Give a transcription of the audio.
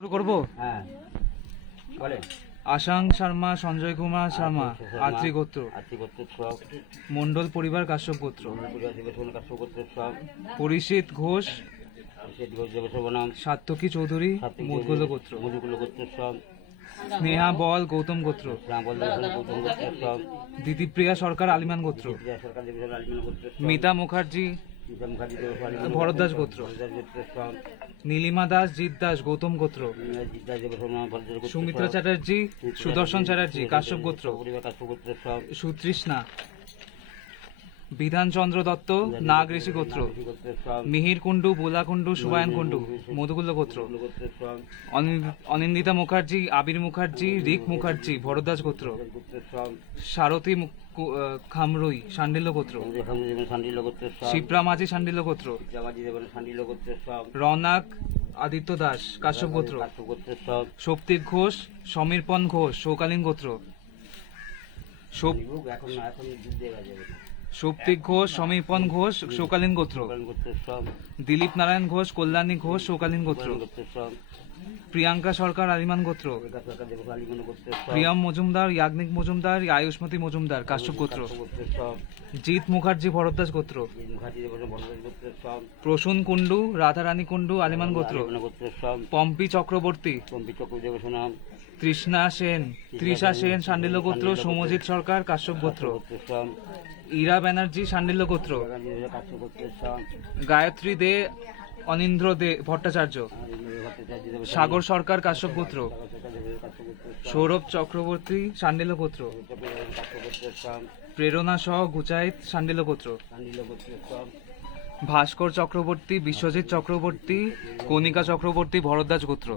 শুরু করব? হ্যাঁ। আসাং শর্মা সঞ্জয় কুমার শর্মা আত্রি গোত্র। মন্ডল পরিবার কাশ্যপ গোত্র। পরিষিত ঘোষ সাত্তকী চৌধুরী মুদগুল গোত্র। স্নেহা বল গৌতম গোত্র। দিদিপ্রিয়া সরকার আলিমান গোত্র। মিতা মুখার্জি আলিমান ভরদ্বাজ গোত্র। নীলিমা দাস জিৎ দাস গৌতম গোত্র। সুমিত্রা চ্যাটার্জি সুদর্শন চ্যাটার্জি কাশ্যপ গোত্র। সুতৃষ্ণা। বিধানচন্দ্র দত্ত নাগ ঋষি গোত্র, মিহির কুণ্ডু, বোলা কুণ্ডু, সুবায়ন কুণ্ডু, মধুকুল্ল গোত্র। অনিন্দিতা মুখার্জি, আবির মুখার্জি, রিক মুখার্জি, ভরদ্বাজ গোত্র। সারথী খামরুই শান্ডিল্য গোত্র। শিপ্রা মাঝি শান্ডিল্য গোত্র। রনাক, আদিত্য দাস, কাশ্যপ গোত্র। সৌপ্তিক ঘোষ, সমীরপন ঘোষ, সৌকালীন গোত্র। এখন এখন সৌপ্তিক ঘোষ সমীপন ঘোষ সৌকালীন গোত্র। দিলীপ নারায়ণ ঘোষ কল্যাণী ঘোষ সৌকালীন গোত্র। প্রিয়াঙ্কা সরকার আলিমান গোত্র। প্রিয়ম মজুমদার ইয়াগনিক মজুমদার আয়ুষ্মতী মজুমদার কাশ্যপ গোত্র। জিৎ মুখার্জি ভরদ্বাজ গোত্র। প্রসূন কুণ্ডু রাধারানী কুণ্ডু আলিমান গোত্র। পম্পি চক্রবর্তী। তৃষ্ণা সেন তৃষা সেন শান্ডিল্য গোত্র সৌমজিৎ সরকার কাশ্যপ গোত্র। গোত্র ইরা ব্যানার্জি শান্ডিল্য গোত্র গায়ত্রী দে অনিন্দ্র দে ভট্টাচার্য সাগর সরকার কাশ্যপ গোত্র সৌরভ চক্রবর্তী শান্ডিল্য গোত্র প্রেরণা সহ গুচাইত শান্ডিল্য গোত্র ভাস্কর চক্রবর্তী বিশ্বজিৎ চক্রবর্তী কণিকা চক্রবর্তী ভরদ্বাজ গোত্র